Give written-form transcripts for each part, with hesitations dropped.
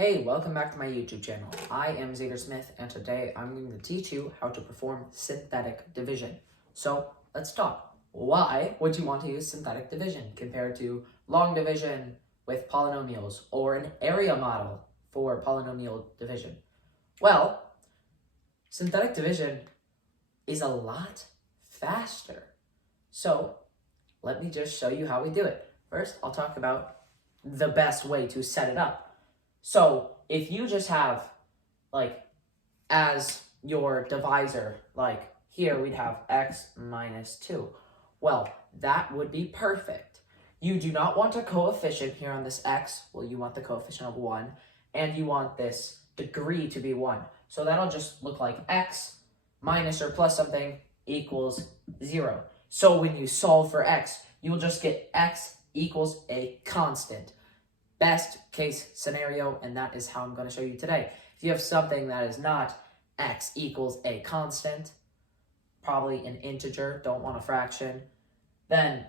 Hey, welcome back to my YouTube channel. I am Xavier Smith, and today I'm going to teach you how to perform synthetic division. So let's start. Why would you want to use synthetic division compared to long division with polynomials or an area model for polynomial division? Well, synthetic division is a lot faster. So let me just show you how we do it. First, I'll talk about the best way to set it up. So if you just have, as your divisor, here we'd have x minus 2. Well, that would be perfect. You do not want a coefficient here on this x. Well, you want the coefficient of 1, and you want this degree to be 1. So that'll just look like x minus or plus something equals 0. So when you solve for x, you'll just get x equals a constant. Best case scenario, and that is how I'm going to show you today. If you have something that is not x equals a constant, probably an integer, don't want a fraction, then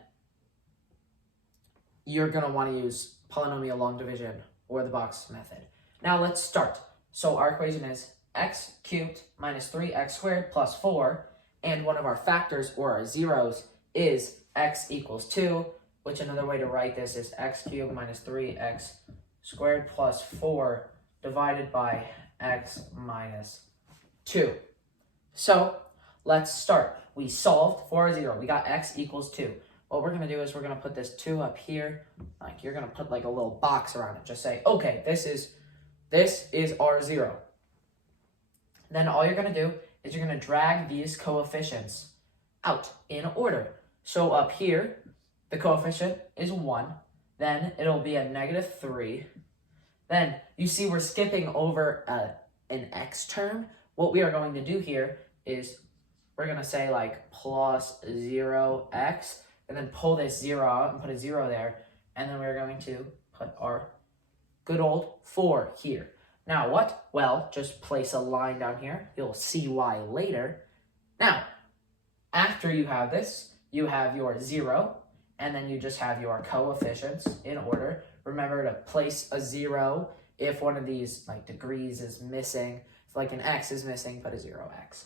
you're going to want to use polynomial long division or the box method. Now let's start. So our equation is x cubed minus 3x squared plus 4, and one of our factors or our zeros is x equals 2, which another way to write this is x cubed minus 3x squared plus 4 divided by x minus 2. So let's start. We solved for a 0. We got x equals 2. What we're going to do is we're going to put this 2 up here. You're going to put a little box around it. Just say, okay, this is our 0. Then all you're going to do is you're going to drag these coefficients out in order. So up here, the coefficient is 1, then it'll be a negative 3. Then you see we're skipping over an x term. What we are going to do here is we're going to say plus 0x, and then pull this 0 out and put a 0 there, and then we're going to put our good old 4 here. Now what? Well, just place a line down here. You'll see why later. Now, after you have this, you have your 0, and then you just have your coefficients in order. Remember to place a 0 if one of these degrees is missing. If an x is missing, put a 0x.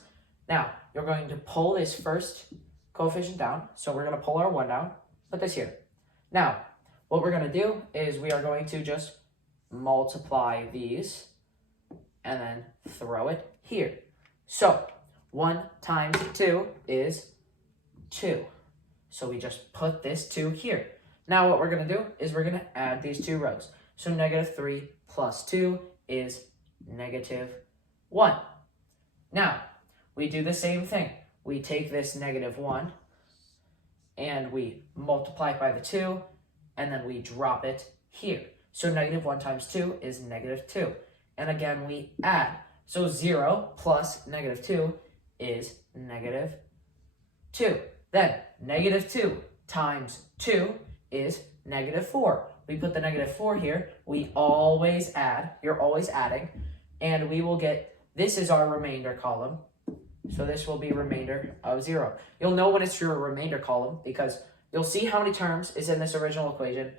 Now, you're going to pull this first coefficient down. So we're going to pull our 1 down, put this here. Now, what we're going to do is we are going to just multiply these and then throw it here. So 1 times 2 is 2. So we just put this 2 here. Now what we're going to do is we're going to add these 2 rows. So negative 3 plus 2 is negative 1. Now, we do the same thing. We take this negative 1 and we multiply it by the 2, and then we drop it here. So negative 1 times 2 is negative 2. And again, we add. So 0 plus negative 2 is negative 2. Then negative 2 times 2 is negative 4. We put the negative 4 here. We always add. You're always adding. And we will get, this is our remainder column. So this will be remainder of 0. You'll know when it's your remainder column because you'll see how many terms is in this original equation.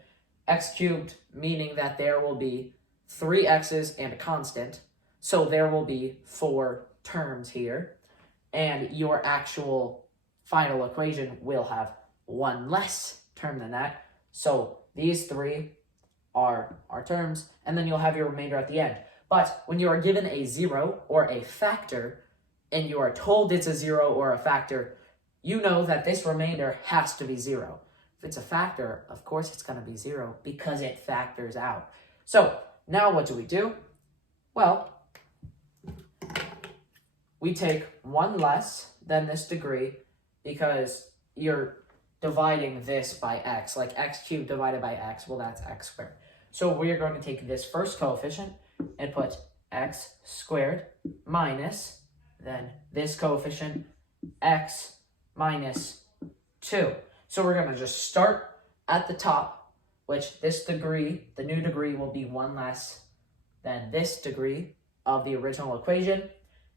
X cubed, meaning that there will be 3 x's and a constant. So there will be 4 terms here. And your actual final equation will have 1 less term than that. So these 3 are our terms, and then you'll have your remainder at the end. But when you are given a 0 or a factor, and you are told it's a 0 or a factor, you know that this remainder has to be 0. If it's a factor, of course it's going to be 0 because it factors out. So now what do? Well, we take 1 less than this degree, because you're dividing this by x, x cubed divided by x, well, that's x squared. So we're going to take this first coefficient and put x squared minus, then this coefficient, x minus 2. So we're going to just start at the top, which this degree, the new degree, will be 1 less than this degree of the original equation,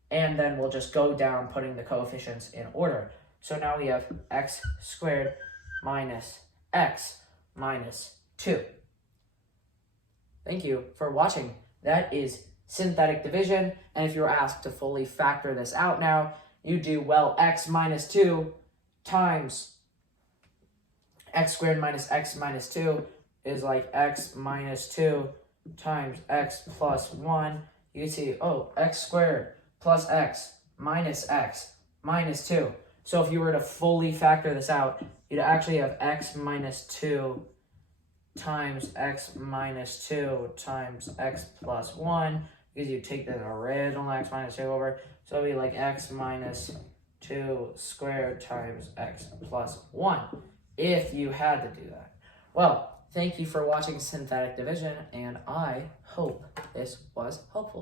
and then we'll just go down putting the coefficients in order. So now we have x squared minus x minus 2. Thank you for watching. That is synthetic division. And if you were asked to fully factor this out now, you do, well, x minus 2 times x squared minus x minus 2 is like x minus 2 times x plus 1. You can see, oh, x squared plus x minus 2. So if you were to fully factor this out, you'd actually have x minus 2 times x minus 2 times x plus 1, because you take the original x minus 2 over, so it'd be like x minus 2 squared times x plus 1, if you had to do that. Well, thank you for watching synthetic division, and I hope this was helpful.